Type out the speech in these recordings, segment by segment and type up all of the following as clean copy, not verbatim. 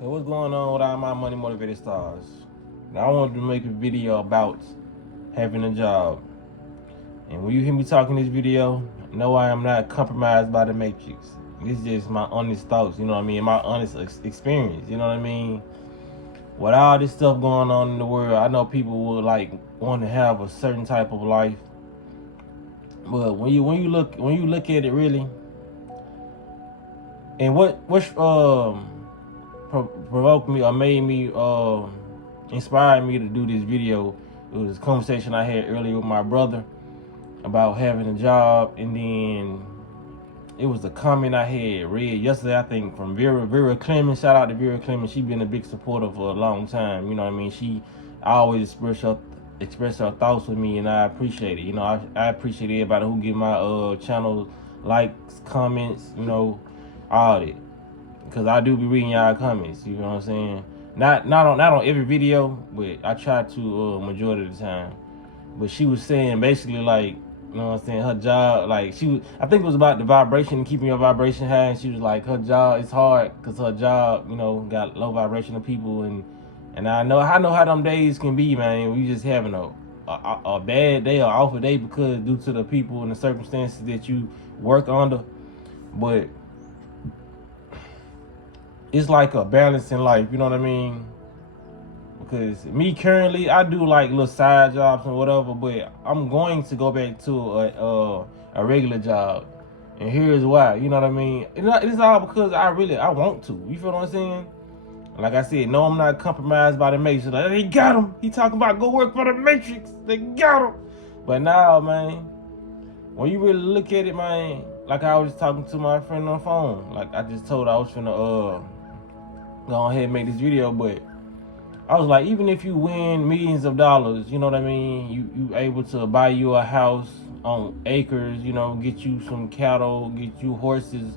So what's going on with all my money motivated stars? Now I wanted to make a video about having a job. And when you hear me talking this video, no, I am not compromised by the matrix. This is just my honest thoughts, you know what I mean? My honest experience, you know what I mean? With all this stuff going on in the world, I know people would like want to have a certain type of life. But when you look at it really, and what provoked me or made me inspired me to do this video, it was a conversation I had earlier with my brother about having a job, and then it was a comment I had read yesterday, I think, from Vera Clemens. Shout out to Vera Clemens. She's been a big supporter for a long time. You know what I mean? She always express her thoughts with me, and I appreciate it. You know, I appreciate everybody who give my channel likes, comments, you know, all that. Because I do be reading y'all comments, you know what I'm saying? Not on every video, but I try to majority of the time. But she was saying basically like, you know what I'm saying, her job, like I think it was about the vibration, keeping your vibration high, and she was like, her job, it's hard because her job, you know, got low vibrational people, and I know how them days can be, man. We just having a bad day or off a day because due to the people and the circumstances that you work under. But it's like a balance in life, you know what I mean? Because me currently, I do like little side jobs and whatever, but I'm going to go back to a regular job, and here's why. You know what I mean? It's all because I want to. You feel what I'm saying? Like I said, no, I'm not compromised by the Matrix. Like, they got him. He talking about go work for the Matrix. They got him. But now, man, when you really look at it, man, like I was talking to my friend on the phone. Like I just told her I was finna go ahead and make this video, but I was like, even if you win millions of dollars, you know what I mean? You able to buy you a house on acres, you know, get you some cattle, get you horses,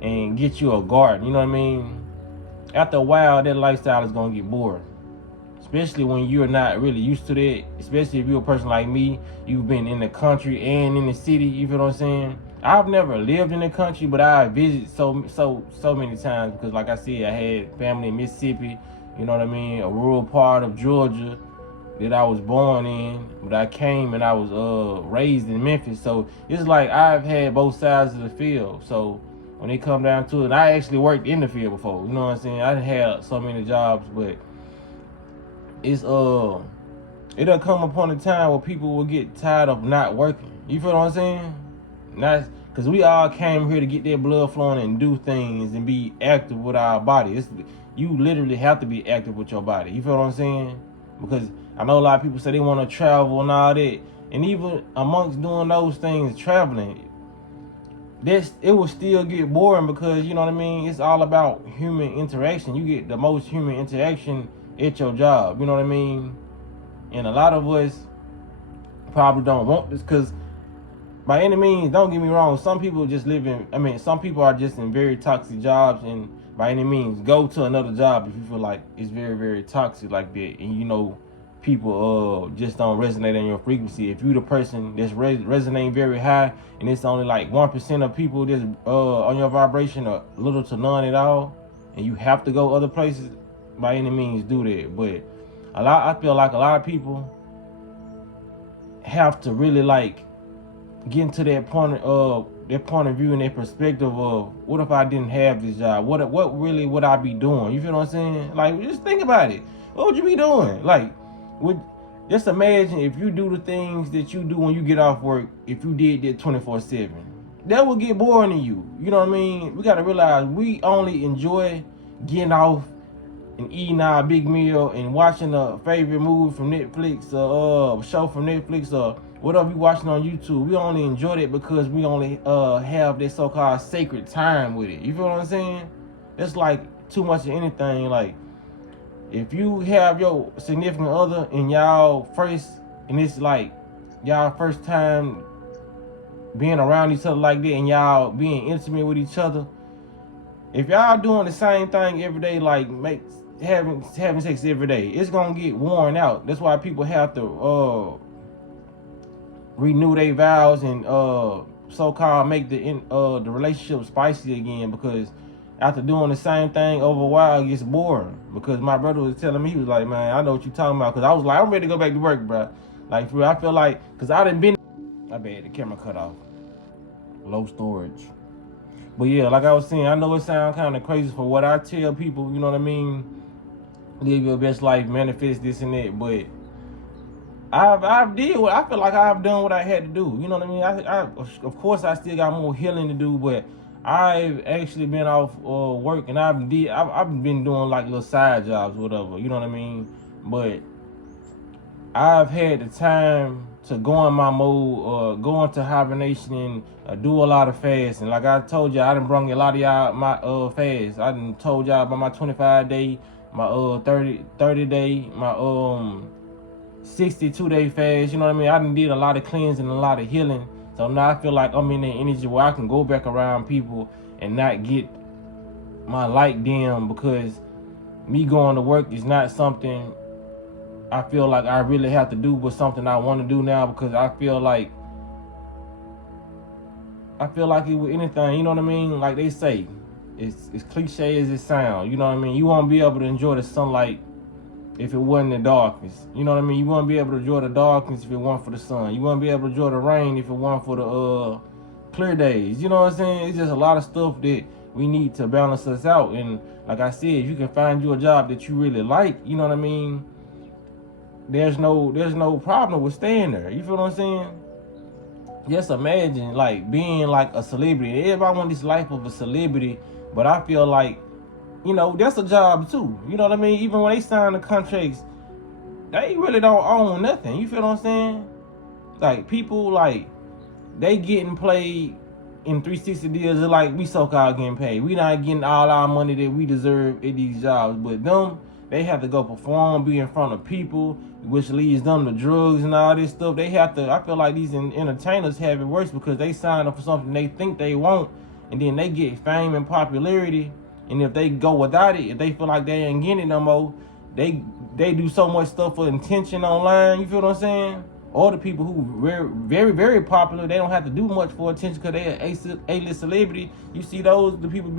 and get you a garden, you know what I mean? After a while, that lifestyle is gonna get boring. Especially when you're not really used to that. Especially if you're a person like me, you've been in the country and in the city, you feel what I'm saying? I've never lived in the country, but I visited so many times because like I said, I had family in Mississippi, you know what I mean, a rural part of Georgia that I was born in, but I came and I was raised in Memphis. So it's like I've had both sides of the field. So when it come down to it, and I actually worked in the field before, you know what I'm saying? I had so many jobs, but it's it'll come upon a time where people will get tired of not working. You feel what I'm saying? Not because we all came here to get their blood flowing and do things and be active with our body. You literally have to be active with your body. You feel what I'm saying? Because I know a lot of people say they want to travel and all that, and even amongst doing those things, traveling, it will still get boring because you know what I mean. It's all about human interaction. You get the most human interaction at your job. You know what I mean? And a lot of us probably don't want this because, by any means, don't get me wrong, some people just some people are just in very toxic jobs, and by any means, go to another job if you feel like it's very, very toxic like that, and you know, people just don't resonate on your frequency. If you the person that's resonating very high, and it's only like 1% of people that's on your vibration, or little to none at all, and you have to go other places, by any means, do that. But I feel like a lot of people have to really like get into that point of view and their perspective of what if I didn't have this job? What really would I be doing? You feel what I'm saying? Like, just think about it. What would you be doing? Like, just imagine if you do the things that you do when you get off work, if you did that 24/7. That would get boring to you. You know what I mean? We gotta realize we only enjoy getting off and eating our big meal and watching a favorite movie from Netflix or a show from Netflix or whatever you watching on YouTube. We only enjoy it because we only have this so-called sacred time with it. You feel what I'm saying? It's like too much of anything. Like, if you have your significant other and it's like y'all first time being around each other like that and y'all being intimate with each other, if y'all doing the same thing every day, like having sex every day, it's gonna get worn out. That's why people have to renew their vows and so-called make the relationship spicy again, because after doing the same thing over a while, it gets boring. Because my brother was telling me, he was like, man, I know what you talking about. Because I was like, I'm ready to go back to work, bro. Like, for real, I feel like, because I done been, I bet the camera cut off. Low storage. But yeah, like I was saying, I know it sounds kind of crazy for what I tell people, you know what I mean? Live your best life, manifest this and that. But I've did what I feel like I've done what I had to do. You know what I mean? I of course I still got more healing to do, but I've actually been off work and I've been doing like little side jobs, whatever. You know what I mean? But I've had the time to go in my mode, go into hibernation and do a lot of fasting. Like I told y'all, I done brung a lot of y'all my fast. I done told y'all about my 25-day, my 30 day, my 62-day fast. You know what I mean? I done did a lot of cleansing and a lot of healing. So now I feel like I'm in the energy where I can go back around people and not get my light dim, because me going to work is not something I feel like I really have to do, but something I want to do now, because I feel like it with anything, you know what I mean? Like they say, it's cliche as it sounds, you know what I mean? You won't be able to enjoy the sunlight if it wasn't the darkness. You know what I mean? You wouldn't be able to enjoy the darkness if it weren't for the sun. You wouldn't be able to enjoy the rain if it weren't for the clear days. You know what I'm saying? It's just a lot of stuff that we need to balance us out. And like I said, if you can find you a job that you really like, you know what I mean? There's no problem with staying there. You feel what I'm saying? Just imagine like being like a celebrity. Everybody want this life of a celebrity, but I feel like, you know, that's a job too. You know what I mean? Even when they sign the contracts, they really don't own nothing. You feel what I'm saying? Like people, like they getting paid in 360 deals, just like we so-called getting paid. We not getting all our money that we deserve at these jobs, but them, they have to go perform, be in front of people, which leads them to drugs and all this stuff. They have to, I feel like these entertainers have it worse, because they sign up for something they think they want, and then they get fame and popularity. And if they go without it, if they feel like they ain't getting it no more, they do so much stuff for attention online. You feel what I'm saying? Or the people who very, very, very popular, they don't have to do much for attention because they're A-list celebrity. You see those, the people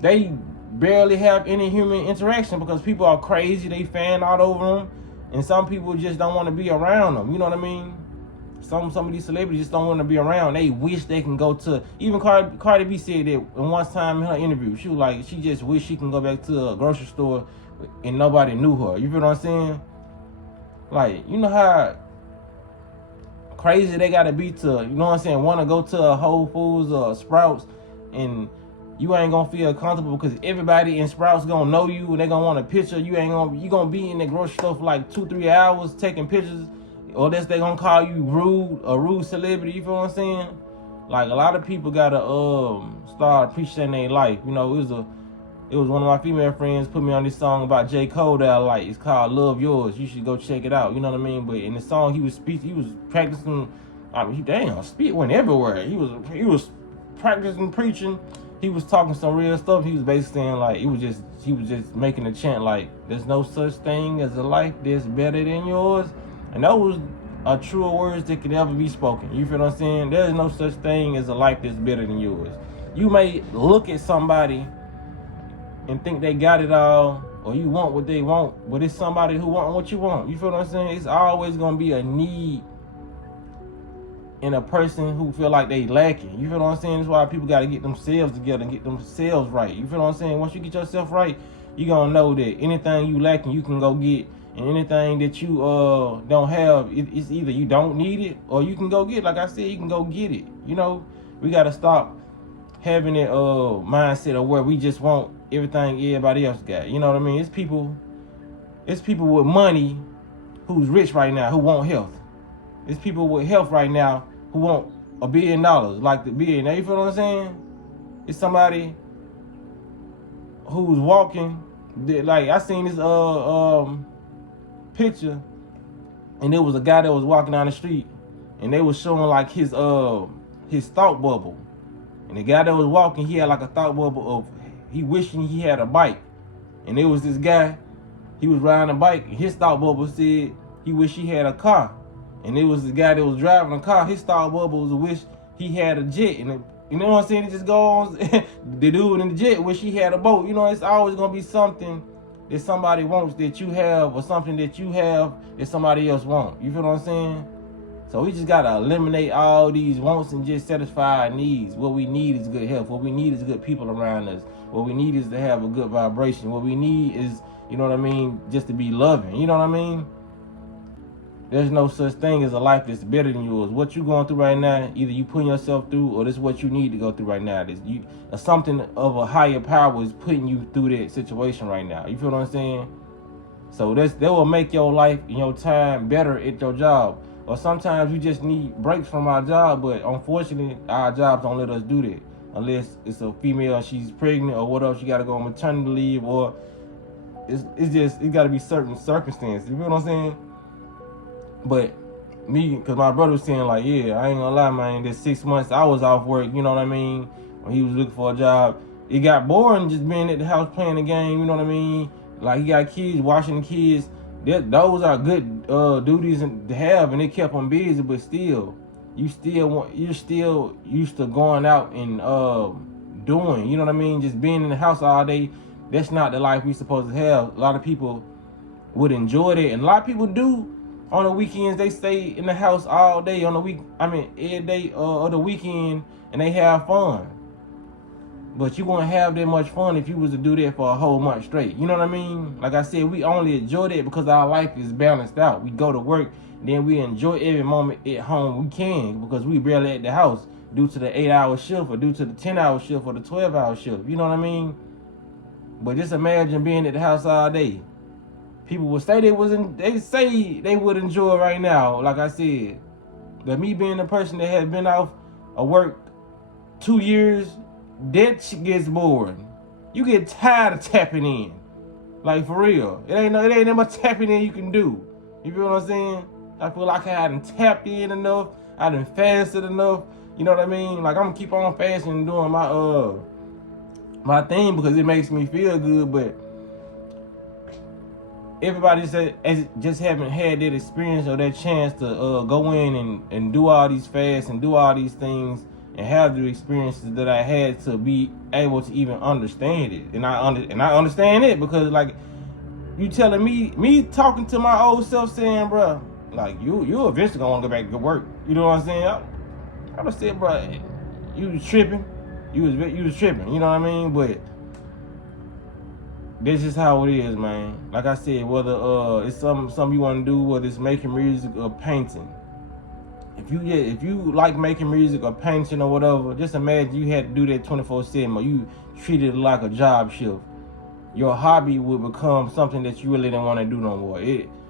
they barely have any human interaction because people are crazy. They fan out over them, and some people just don't want to be around them. You know what I mean? Some of these celebrities just don't want to be around. They wish they can go to, even Cardi B said that one time in her interview, she was like, she just wish she can go back to a grocery store and nobody knew her. You feel what I'm saying? Like, you know how crazy they gotta be to, you know what I'm saying, want to go to a Whole Foods or Sprouts, and you ain't gonna feel comfortable because everybody in Sprouts gonna know you and they gonna want a picture. You gonna be in the grocery store for like 2-3 hours taking pictures, or else they gonna call you a rude celebrity. You feel what I'm saying? Like, a lot of people gotta start appreciating their life. You know, it was one of my female friends put me on this song about J. Cole that I like. It's called Love Yours. You should go check it out. You know what I mean? But in the song, he was practicing. I mean, spit went everywhere. He was practicing preaching. He was talking some real stuff. He was basically saying like he was just making a chant like, there's no such thing as a life that's better than yours. And those are truer words that could ever be spoken. You feel what I'm saying? There's no such thing as a life that's better than yours. You may look at somebody and think they got it all, or you want what they want, but it's somebody who want what you want. You feel what I'm saying? It's always gonna be a need in a person who feel like they lacking. You feel what I'm saying? That's why people gotta get themselves together and get themselves right. You feel what I'm saying? Once you get yourself right, you gonna know that anything you lacking, you can go get, and anything that you don't have, it's either you don't need it or you can go get. Like I said, you can go get it. You know, we gotta stop having that mindset of where we just want everything everybody else got. You know what I mean? It's people with money who's rich right now who want health. It's people with health right now who want $1 billion, like the billionaire. You feel what I'm saying? It's somebody who's walking, like I seen this picture, and there was a guy that was walking down the street, and they was showing like his thought bubble. And the guy that was walking, he had like a thought bubble of he wishing he had a bike. And there was this guy, he was riding a bike, and his thought bubble said he wished he had a car. And there was the guy that was driving a car, his thought bubble was a wish he had a jet. And You know what I'm saying? It just goes. The dude in the jet where she had a boat. You know, it's always gonna be something that somebody wants that you have, or something that you have that somebody else wants. You feel what I'm saying? So we just gotta eliminate all these wants and just satisfy our needs. What we need is good health. What we need is good people around us. What we need is to have a good vibration. What we need is, you know what I mean, just to be loving. You know what I mean? There's no such thing as a life that's better than yours. What you going through right now, either you putting yourself through, or this is what you need to go through right now. Something of a higher power is putting you through that situation right now. You feel what I'm saying? So that will make your life and your time better at your job. Or sometimes you just need breaks from our job, but unfortunately, our jobs don't let us do that. Unless it's a female, she's pregnant or whatever, she got to go on maternity leave, or it got to be certain circumstances. You feel what I'm saying? But me, because my brother was saying, like, yeah, I ain't gonna lie, man, this 6 months I was off work, you know what I mean? When he was looking for a job, it got boring just being at the house playing the game, you know what I mean? Like, he got kids, watching the kids. Those are good duties to have, and it kept him busy. But still, you're still used to going out and doing, you know what I mean? Just being in the house all day. That's not the life we supposed to have. A lot of people would enjoy that, and a lot of people do. On the weekends, they stay in the house all day. Every day of the weekend, and they have fun. But you won't have that much fun if you was to do that for a whole month straight. You know what I mean? Like I said, we only enjoy that because our life is balanced out. We go to work, then we enjoy every moment at home we can, because we barely at the house due to the 8-hour shift, or due to the 10-hour shift, or the 12-hour shift. You know what I mean? But just imagine being at the house all day. People would say they say they would enjoy right now, like I said. But me being the person that has been off of work 2 years, that shit gets boring. You get tired of tapping in. Like, for real. It ain't that much tapping in you can do. You feel what I'm saying? I feel like I hadn't tapped in enough. I done fasted enough. You know what I mean? Like, I'm gonna keep on fasting and doing my thing because it makes me feel good, but everybody just haven't had that experience or that chance to go in and do all these fasts and do all these things and have the experiences that I had to be able to even understand it. And I understand it because, like, you telling me talking to my old self saying, bro, like, you eventually gonna want to go back to work. You know what I'm saying? I would say, bro, you was tripping. You was tripping. You know what I mean? But this is how it is, man. Like I said, whether it's something you want to do, whether it's making music or painting. If you like making music or painting or whatever, just imagine you had to do that 24/7, or you treated it like a job shift. Your hobby would become something that you really didn't want to do no more.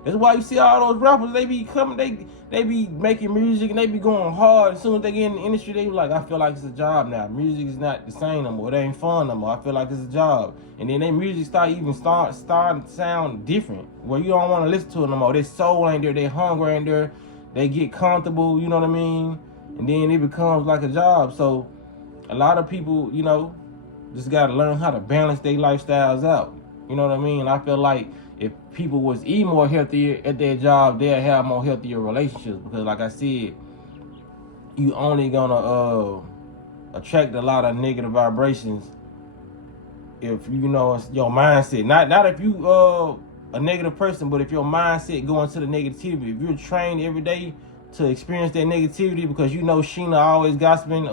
That's why you see all those rappers, they be making music and they be going hard. As soon as they get in the industry, they be like, I feel like it's a job now. Music is not the same no more. It ain't fun no more. I feel like it's a job. And then their music starting to sound different, where you don't want to listen to it no more. Their soul ain't there. Their hunger ain't there. They get comfortable, you know what I mean? And then it becomes like a job. So a lot of people, you know, just got to learn how to balance their lifestyles out. You know what I mean? I feel like if people was eat more healthier at their job, they'll have more healthier relationships. Because, like I said, you only gonna attract a lot of negative vibrations if you know it's your mindset. Not if you a negative person, but if your mindset going to the negativity. If you're trained every day to experience that negativity because you know Sheena always gossiping,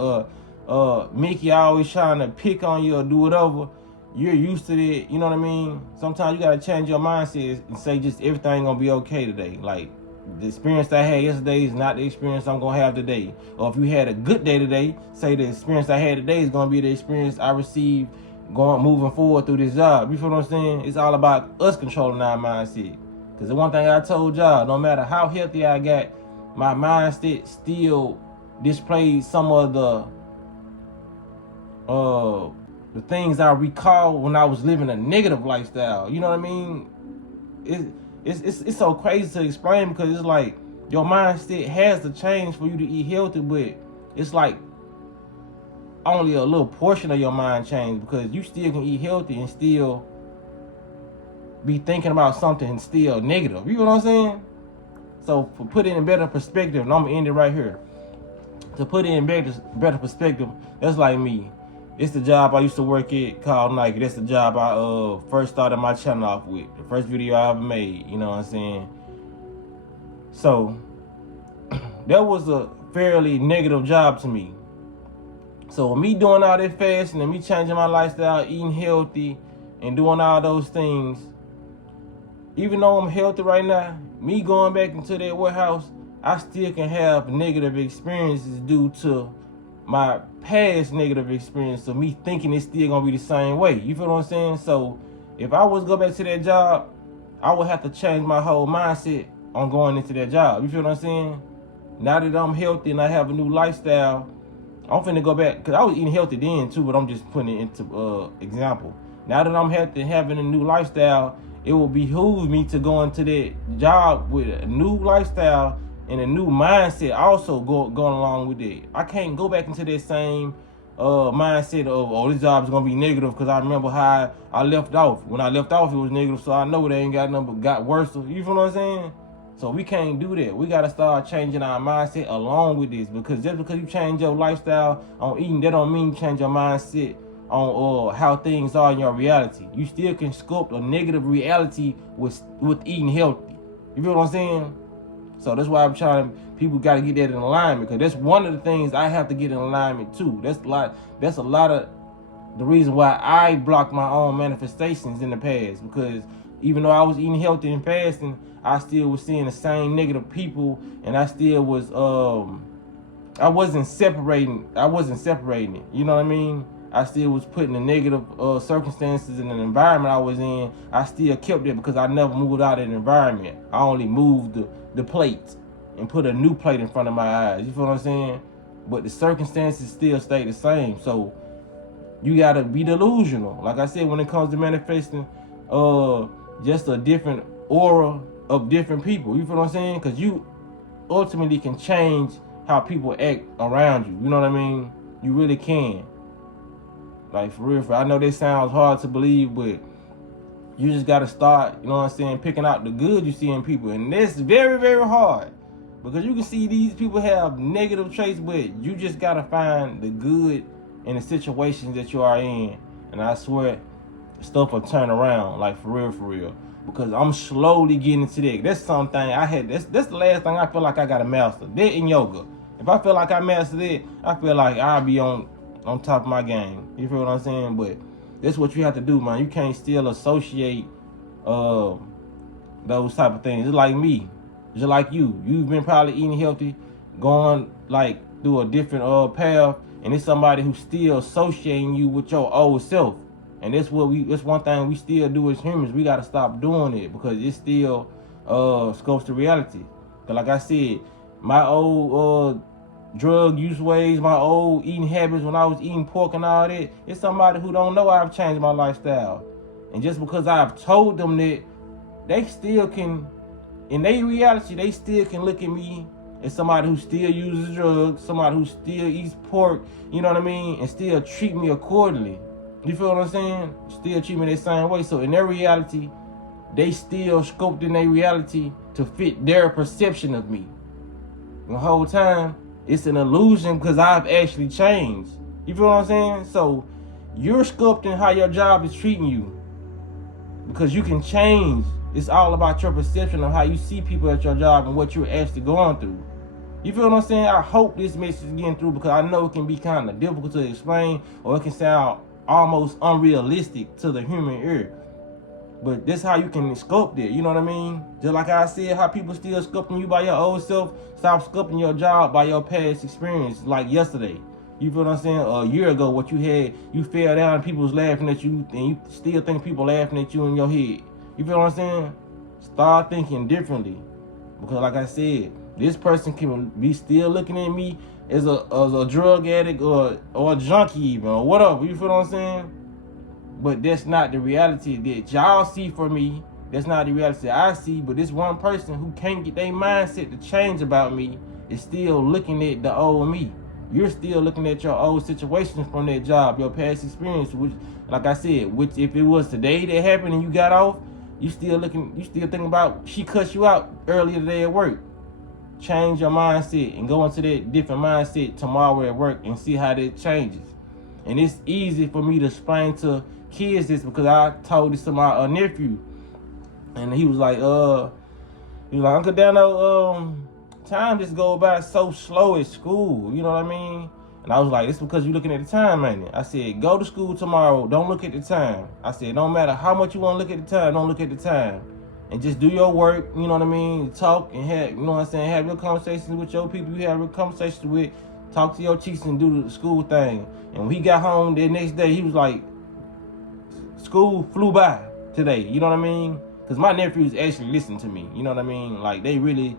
Mickey always trying to pick on you or do whatever, you're used to it. You know what I mean? Sometimes you gotta change your mindset and say just everything gonna be okay today. Like, the experience I had yesterday is not the experience I'm gonna have today. Or if you had a good day today, say the experience I had today is gonna be the experience I received moving forward through this job. You feel what I'm saying? It's all about us controlling our mindset. Because the one thing I told y'all, no matter how healthy I got, my mindset still displayed some of the things I recall when I was living a negative lifestyle. You know what I mean? It's so crazy to explain because it's like your mindset has to change for you to eat healthy, but it's like only a little portion of your mind change, because you still can eat healthy and still be thinking about something still negative. You know what I'm saying? So, for putting it in better perspective, and I'm gonna end it right here. To put it in better perspective, that's like me. It's the job I used to work at called Nike. That's the job I first started my channel off with. The first video I ever made, you know what I'm saying? So that was a fairly negative job to me. So me doing all that fasting and me changing my lifestyle, eating healthy and doing all those things, even though I'm healthy right now, me going back into that warehouse, I still can have negative experiences due to my past negative experience of me thinking it's still gonna be the same way. You feel what I'm saying? So if I was to go back to that job, I would have to change my whole mindset on going into that job. You feel what I'm saying? Now that I'm healthy and I have a new lifestyle, I'm finna go back, because I was eating healthy then too, but I'm just putting it into example. Now that I'm healthy and having a new lifestyle, it will behoove me to go into that job with a new lifestyle and a new mindset also going along with it. I can't go back into that same mindset of, oh, this job is going to be negative, because I remember how I left off. When I left off, it was negative, so I know it ain't got nothing but got worse. You feel what I'm saying? So we can't do that. We got to start changing our mindset along with this, because just because you change your lifestyle on eating, that don't mean you change your mindset on how things are in your reality. You still can sculpt a negative reality with eating healthy. You feel what I'm saying? So that's why I'm trying, people got to get that in alignment, because that's one of the things I have to get in alignment too. That's a lot of the reason why I blocked my own manifestations in the past, because even though I was eating healthy and fasting, I still was seeing the same negative people, and I still was I wasn't separating it. You know what I mean? I still was putting the negative circumstances in the environment I was in. I still kept it because I never moved out of the environment. I only moved the plate and put a new plate in front of my eyes. You feel what I'm saying? But the circumstances still stay the same. So you gotta be delusional. Like I said, when it comes to manifesting, just a different aura of different people. You feel what I'm saying? Because you ultimately can change how people act around you. You know what I mean? You really can. Like, for real, I know this sounds hard to believe, but you just got to start, you know what I'm saying, picking out the good you see in people. And that's very, very hard, because you can see these people have negative traits, but you just got to find the good in the situations that you are in. And I swear, stuff will turn around, like, for real. Because I'm slowly getting into that. That's something I had, that's the last thing I feel like I got to master. That in yoga. If I feel like I mastered it, I feel like I'll be on top of my game. You feel what I'm saying? But that's what you have to do, man. You can't still associate those type of things. It's like me, just like you. You've been probably eating healthy, going like through a different path, and it's somebody who's still associating you with your old self. And that's one thing we still do as humans. We gotta stop doing it, because it still scopes the reality. Cause like I said, my old drug use ways, my old eating habits when I was eating pork and all that, it's somebody who don't know I've changed my lifestyle. And just because I've told them that, they still can, in their reality, they still can look at me as somebody who still uses drugs, somebody who still eats pork, you know what I mean, and still treat me accordingly. You feel what I'm saying? Still treat me the same way. So in their reality, they still scoped in their reality to fit their perception of me. And the whole time, it's an illusion, because I've actually changed. You feel what I'm saying? So you're sculpting how your job is treating you, because you can change. It's all about your perception of how you see people at your job and what you're actually going through. You feel what I'm saying? I hope this message is getting through, because I know it can be kind of difficult to explain, or it can sound almost unrealistic to the human ear. But that's how you can sculpt it, you know what I mean? Just like I said, how people still sculpting you by your old self, stop sculpting your job by your past experience, like yesterday. You feel what I'm saying? A year ago, what you had, you fell down and people was laughing at you, and you still think people laughing at you in your head. You feel what I'm saying? Start thinking differently. Because like I said, this person can be still looking at me as a drug addict or a junkie even, or whatever. You feel what I'm saying? But that's not the reality that y'all see for me. That's not the reality that I see. But this one person who can't get their mindset to change about me is still looking at the old me. You're still looking at your old situations from that job, your past experience, which, like I said, which if it was today that happened and you got off, you still thinking about she cussed you out earlier today at work. change your mindset and go into that different mindset tomorrow at work and see how that changes. And it's easy for me to explain to kids this because I told this to my nephew, and he was like, Uncle Dano, time just go by so slow at school. You know what I mean? And I was like, it's because you're looking at the time, ain't it? I said, go to school tomorrow. Don't look at the time. I said, no matter how much you want to look at the time, don't look at the time. And just do your work, you know what I mean? Talk and have, you know what I'm saying? Have your conversations with your people you have your conversations with. Talk to your teachers and do the school thing. And when he got home the next day, he was like, school flew by today. You know what I mean? Because my nephews actually listen to me. You know what I mean? Like, they really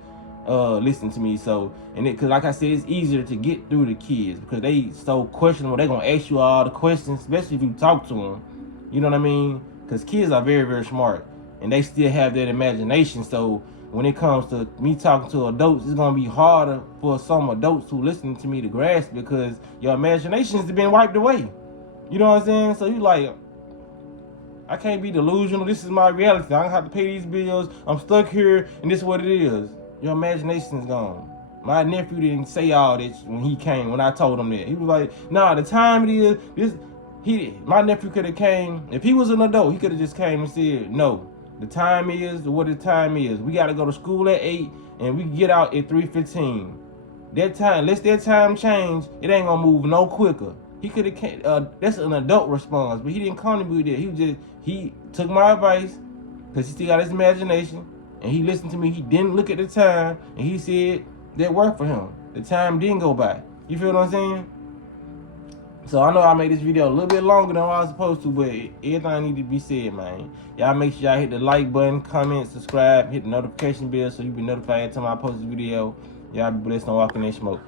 listen to me. So, and because like I said, it's easier to get through the kids because they so questionable. They're going to ask you all the questions, especially if you talk to them. You know what I mean? Because kids are very, very smart. And they still have that imagination. So when it comes to me talking to adults, it's going to be harder for some adults who listen to me to grasp because your imagination's been wiped away. You know what I'm saying? So you like, I can't be delusional. This is my reality. I don't have to pay these bills. I'm stuck here, and this is what it is. Your imagination's gone. My nephew didn't say all this when he came, when I told him that. He was like, nah, the time it is, my nephew could have came. If he was an adult, he could have just came and said, no. The time is what the time is. We got to go to school at 8 and we get out at 3:15. That time, unless that time change, it ain't gonna move no quicker. He could have. That's an adult response, but he didn't contribute that. He took my advice because he still got his imagination and he listened to me. He didn't look at the time and he said that worked for him. The time didn't go by. You feel what I'm saying? So I know I made this video a little bit longer than what I was supposed to, but everything need to be said, man. Y'all make sure y'all hit the like button, comment, subscribe, hit the notification bell so you be notified every time I post a video. Y'all be blessed on walking in smoke.